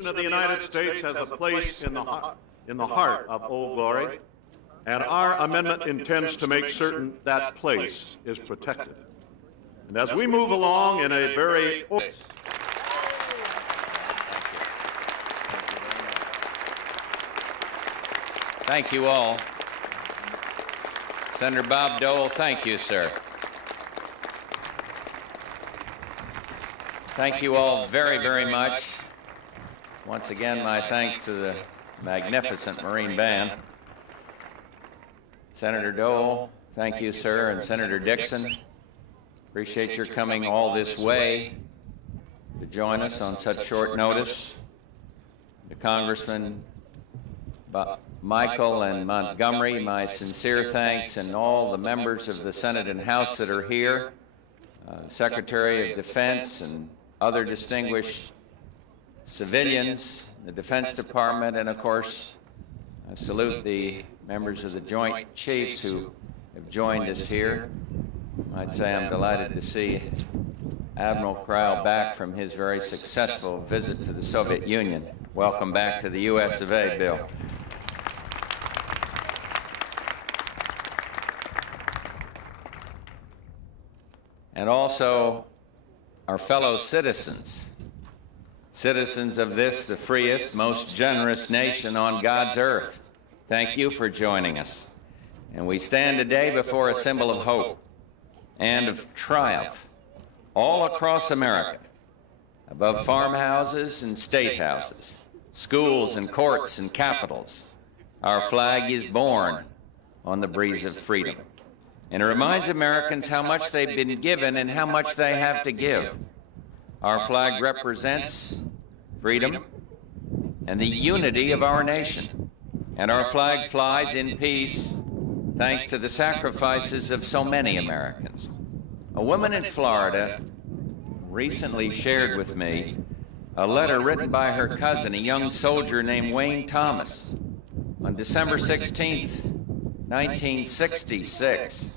of the United States has a place in the heart of Old Glory, and our amendment intends to make certain that place is protected. And as we move along in a very Thank you all. Senator Bob Dole, thank you, sir. Thank you all very, very much. Once again, my thanks to the magnificent Marine Band. Senator Dole, thank you, sir, and Senator Dixon. Appreciate your coming all this way to join us on such short notice. To Congressman Michael and Montgomery, my sincere thanks, and all the members of the Senate and House that are here, Secretary of Defense and other distinguished civilians, the Defense Department, and of course, I salute the members of the Joint Chiefs who have joined us here. I'd say I'm delighted to see Admiral Crowell back from his very successful visit to the Soviet Union. Welcome back to the U.S. of A., Bill. And also our fellow citizens, citizens of this, the freest, most generous nation on God's earth. Thank you for joining us. And we stand today before a symbol of hope and of triumph all across America, above farmhouses and state houses, schools and courts and capitals. Our flag is born on the breeze of freedom. And it reminds Americans how much they've been given and how much they have to give. Our flag represents freedom and the unity of our nation. And our flag flies in peace thanks to the sacrifices of so many Americans. A woman in Florida recently shared with me a letter written by her cousin, a young soldier named Wayne Thomas, on December 16th, 1966.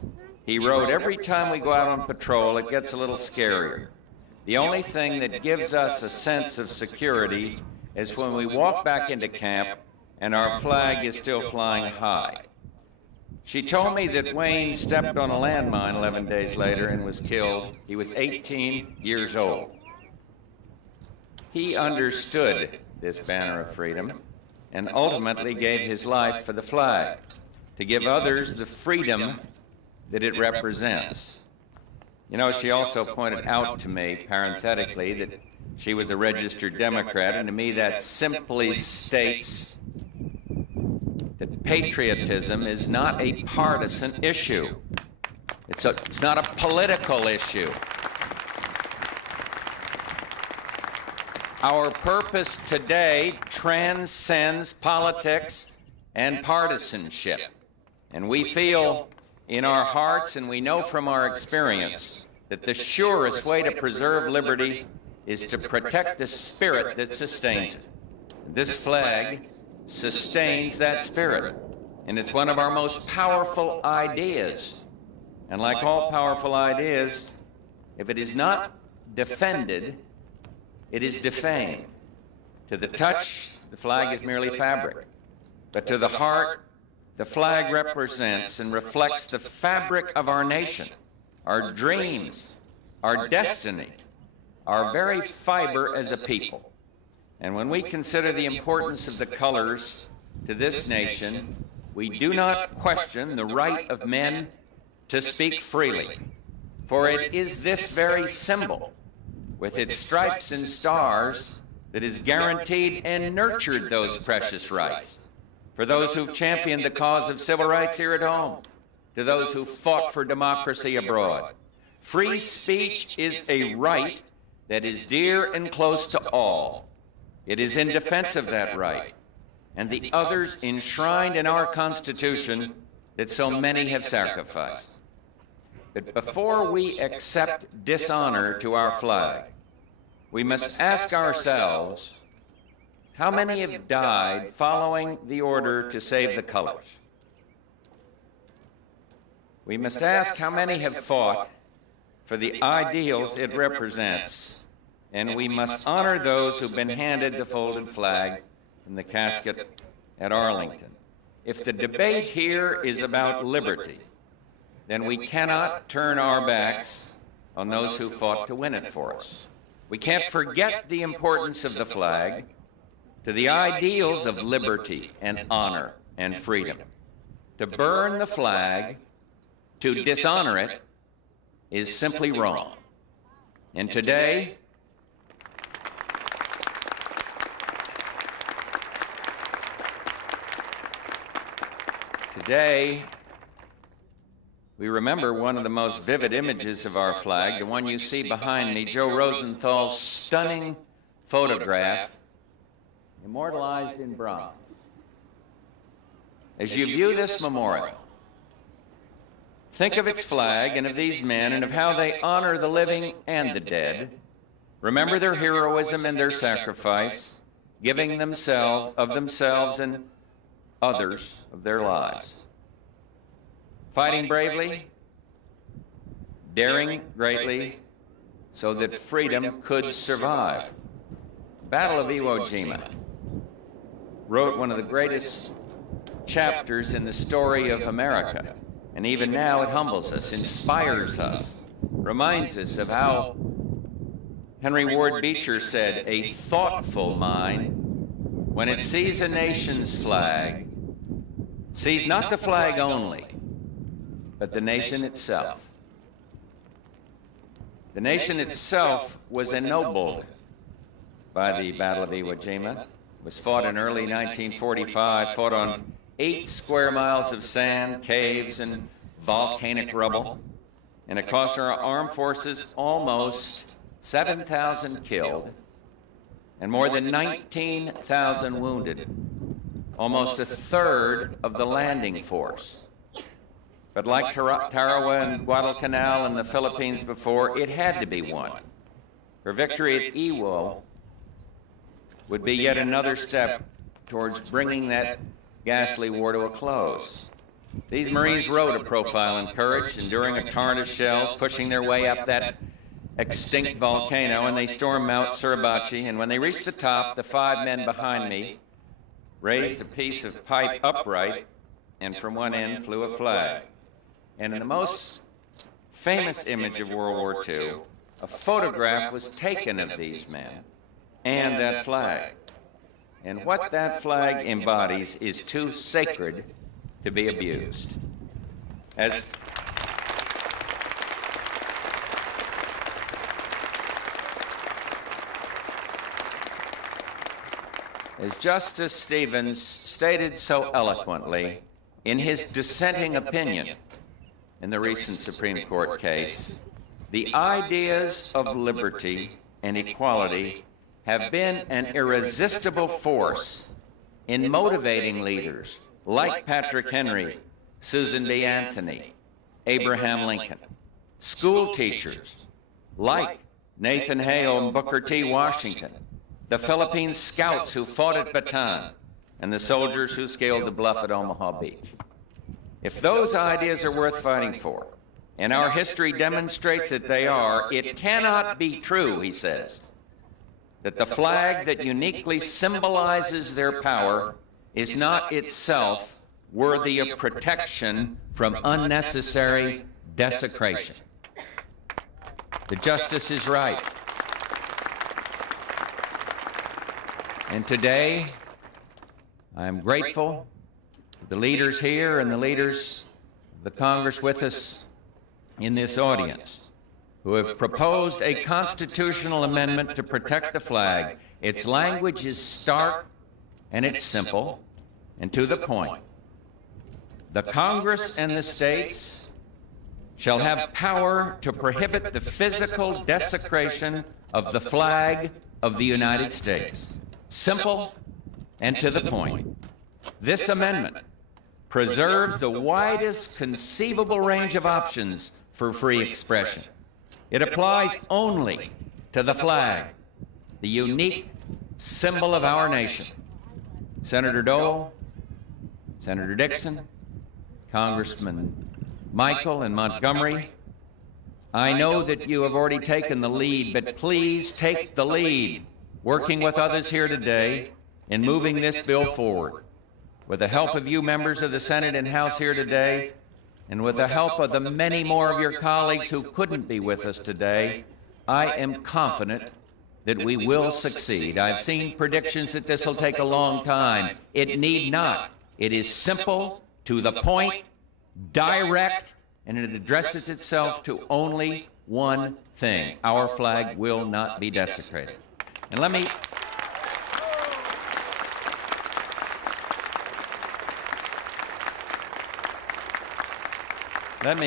He wrote, "Every time we go out on patrol, it gets a little scarier. The only thing that gives us a sense of security is when we walk back into camp and our flag is still flying high." She told me that Wayne stepped on a landmine 11 days later and was killed. He was 18 years old. He understood this banner of freedom and ultimately gave his life for the flag, to give others the freedom that it represents. You know, she also pointed out to me, parenthetically, that she was a registered Democrat, and to me that simply states that patriotism is not a partisan issue. It's not a political issue. Our purpose today transcends politics and partisanship, and we feel in our hearts, and we know from our experience, that the surest way to preserve liberty is to protect the spirit that sustains it. This flag sustains that spirit, and it's one of our most powerful ideas. And like all powerful ideas, if it is not defended, it is defamed. To the touch, the flag is merely fabric, but to the heart, the flag represents and reflects the fabric of our nation, our dreams, our destiny, our very fiber as a people. And when we consider the importance of the colors to this nation, we do not question the right of men to speak freely. For it is this very symbol, with its stripes and stars, that has guaranteed and nurtured those precious rights. For those who've championed the cause of civil rights here at home, to those who fought for democracy abroad. Free speech is a right that is dear and close to all. It is in defense of that right and the others enshrined in our Constitution that so many have sacrificed. But before we accept dishonor to our flag, we must ask ourselves, how many have died following the order to save the colors? We must ask how many have fought for the ideals it represents and we must honor those who've been handed the folded flag from the casket at Arlington. If the debate here is about liberty, then we cannot turn our backs on those who fought to win it for us. We can't forget the importance of the flag to the ideals of liberty and honor and freedom. To burn the flag, to dishonor it, is simply wrong. And today, we remember one of the most vivid images of our flag, the one you see behind me, Joe Rosenthal's stunning photograph, immortalized in bronze. As you view this memorial, think of its flag and of these men and of how they honor the living and the dead. Remember their heroism and their sacrifice, giving themselves and others of their lives. Fighting bravely, daring greatly, so that freedom could survive. Battle of Iwo Jima wrote one of the greatest chapters in the story of America. And even now it humbles us, inspires us, reminds us of how Henry Ward Beecher said, a thoughtful mind, when it sees a nation's flag, sees not the flag only, but the nation itself. The nation itself was ennobled by the Battle of Iwo Jima. It was fought in early 1945, fought on 8 square miles of sand, caves, and volcanic rubble. And it cost our armed forces almost 7,000 killed and more than 19,000 wounded, almost a third of the landing force. But like Tarawa and Guadalcanal and the Philippines before, it had to be won. For victory at Iwo would be yet another step towards bringing that ghastly war to a close. These Marines wrote a profile in courage, enduring a torrent of shells, pushing their way up that extinct volcano, and they stormed Mount Suribachi. And when they reached the top, the 5 men behind me raised a piece of pipe upright, and from one end flew a flag. And in the most famous image of World War II, a photograph was taken of these men and that flag. And what that flag embodies is too sacred to be abused. As Justice Stevens stated so eloquently in his dissenting opinion in the recent Supreme Court case, the ideas of liberty and equality have been an irresistible force in motivating leaders like Patrick Henry, Susan B. Anthony, Abraham Lincoln, school teachers like Nathan Hale and Booker T. Washington, the Philippine scouts who fought at Bataan, and the soldiers who scaled the bluff at Omaha Beach. If those ideas are worth fighting for, and our history demonstrates that they are, it cannot be true, he says, that the flag that uniquely symbolizes their power is not itself worthy of protection from unnecessary desecration. The justice is right. And today, I am grateful to the leaders here and the leaders of the Congress with us in this audience who have proposed a constitutional amendment to protect the flag. Its language is stark and it's simple and to the point. The Congress and the states shall have power to prohibit the physical desecration of the flag of the United States. Simple and to the point. This amendment preserves the widest conceivable range of options for free expression. It applies only to the flag, the unique symbol of our nation. Senator Dole, Senator Dixon, Congressman Michael and Montgomery, I know that you have already taken the lead, but please take the lead, working with others here today in moving this bill forward. With the help of you members of the Senate and House here today, and with the help of the many more of your colleagues who couldn't be with us today, I am confident that we will succeed. I've seen predictions that this will take a long time. It need not. It is simple, to the point, direct, and it addresses itself to only one thing: our flag will not be desecrated. And let me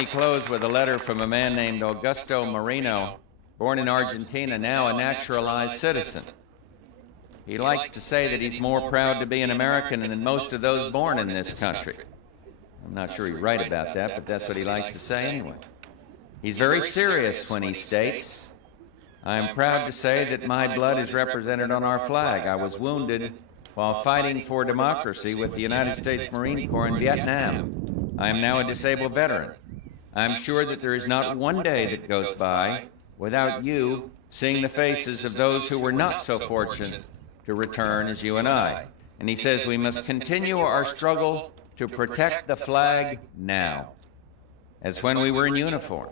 close with a letter from a man named Augusto Moreno, born in Argentina, now a naturalized citizen. He likes to say that he's more proud to be an American than most of those born in this country. I'm not sure he's right about that, but that's what he likes to say anyway. He's very serious when he states, "I am proud to say that my blood is represented on our flag. I was wounded while fighting for democracy with the United States Marine Corps in Vietnam. I am now a disabled veteran. I'm sure that there is not one day that goes by without you seeing the faces of those who were not so fortunate to return as you and I." And he says we must continue our struggle to protect the flag now, as when we were in uniform.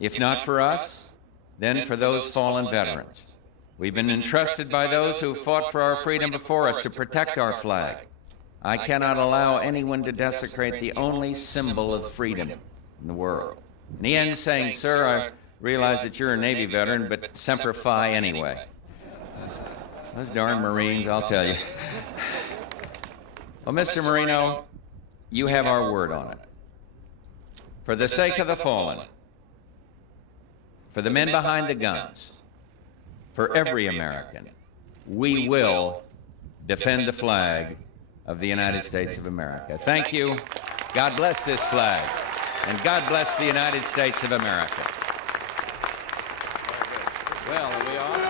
If not for us, then for those fallen veterans. We've been entrusted by those who fought for our freedom before us to protect our flag. I cannot allow anyone to desecrate the only symbol of freedom in the world. And he ends saying, "Sir, I realize that you're a Navy veteran, but Semper Fi anyway." Those darn Marines, I'll tell you. Well, Mr. Moreno, you have our word on it. For the sake of the fallen, for the men behind the guns, for every American, we will defend the flag of the United States of America. Thank you. God bless this flag, and God bless the United States of America. Well, we are.